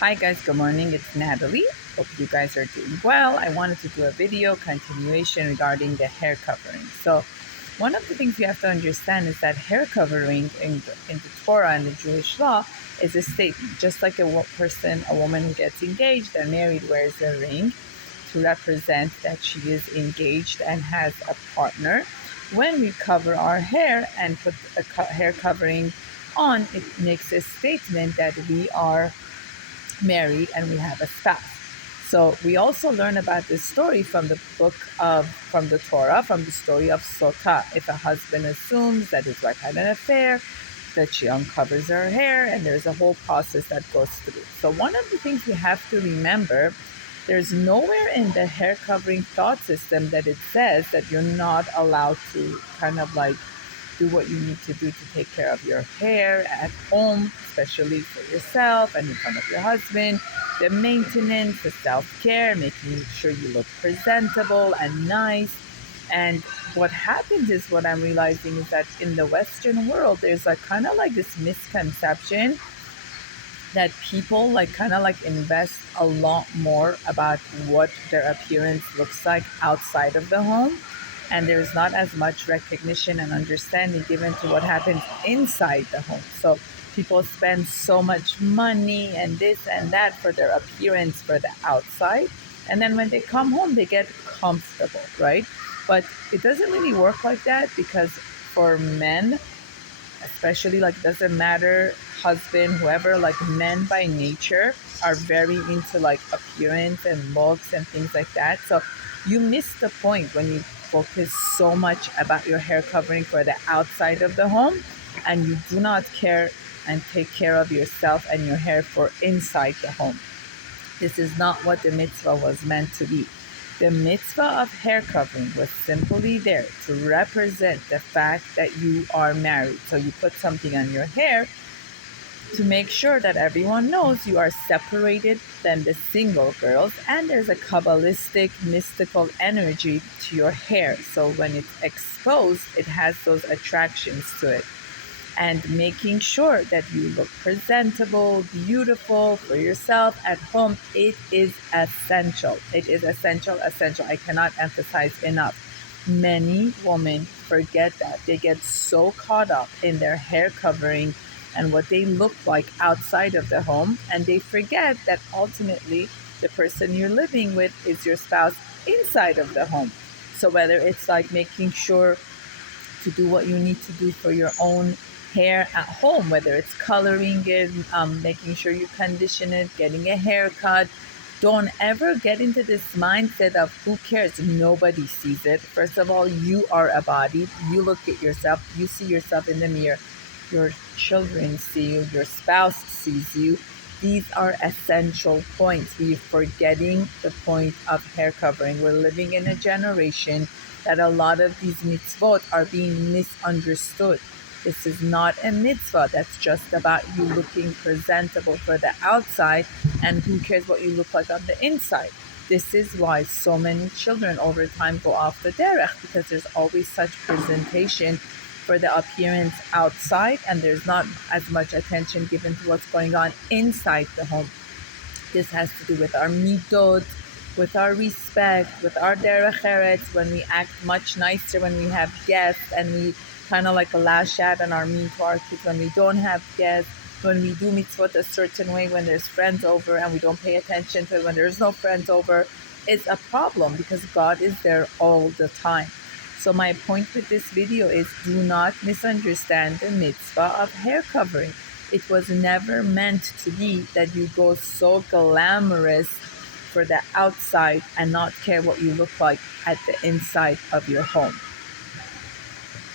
Hi guys, good morning. It's Natalie. Hope you guys are doing well. I wanted to do a video continuation regarding the hair covering. So, one of the things you have to understand is that hair covering in the Torah and the Jewish law is a statement. Just like a woman who gets engaged and married wears a ring to represent that she is engaged and has a partner. When we cover our hair and put a hair covering on, it makes a statement that we are married and we have a spouse. So we also learn about this story from from the Torah, from the story of Sotah. If a husband assumes that his wife had an affair, that she uncovers her hair, and there's a whole process that goes through. So one of the things we have to remember, there's nowhere in the hair covering thought system that it says that you're not allowed to kind of like do what you need to do to take care of your hair at home, especially for yourself and in front of your husband. The maintenance, the self-care, making sure you look presentable and nice. And what happens is, what I'm realizing is that in the Western world, there's like kind of like this misconception that people like kind of like invest a lot more about what their appearance looks like outside of the home, and there's not as much recognition and understanding given to what happens inside the home. So people spend so much money and this and that for their appearance for the outside, and then when they come home they get comfortable, right? But it doesn't really work like that, because for men especially, like, doesn't matter, husband, whoever, like men by nature are very into like appearance and looks and things like that. So you miss the point when you focus so much about your hair covering for the outside of the home, and you do not care and take care of yourself and your hair for inside the home. This is not what the mitzvah was meant to be. The mitzvah of hair covering was simply there to represent the fact that you are married. So you put something on your hair to make sure that everyone knows you are separated than the single girls, and there's a Kabbalistic mystical energy to your hair. So when it's exposed, it has those attractions to it, and making sure that you look presentable, beautiful for yourself at home. It is essential. It is essential, essential. I cannot emphasize enough. Many women forget that. They get so caught up in their hair covering and what they look like outside of the home, and they forget that ultimately the person you're living with is your spouse inside of the home. So whether it's like making sure to do what you need to do for your own hair at home, whether it's coloring it, making sure you condition it, getting a haircut. Don't ever get into this mindset of who cares, nobody sees it. First of all, you are a body. You look at yourself, you see yourself in the mirror. Your children see you, your spouse sees you. These are essential points. We're forgetting the point of hair covering. We're living in a generation that a lot of these mitzvot are being misunderstood. This is not a mitzvah that's just about you looking presentable for the outside, and who cares what you look like on the inside. This is why so many children over time go off the derech, because there's always such presentation for the appearance outside, and there's not as much attention given to what's going on inside the home. This has to do with our midot, with our respect, with our derech eretz, when we act much nicer when we have guests, and we kind of like lash out and are mean to our kids when we don't have guests, when we do mitzvot a certain way when there's friends over, and we don't pay attention to it when there's no friends over. It's a problem because God is there all the time. So my point with this video is, do not misunderstand the mitzvah of hair covering. It was never meant to be that you go so glamorous for the outside and not care what you look like at the inside of your home.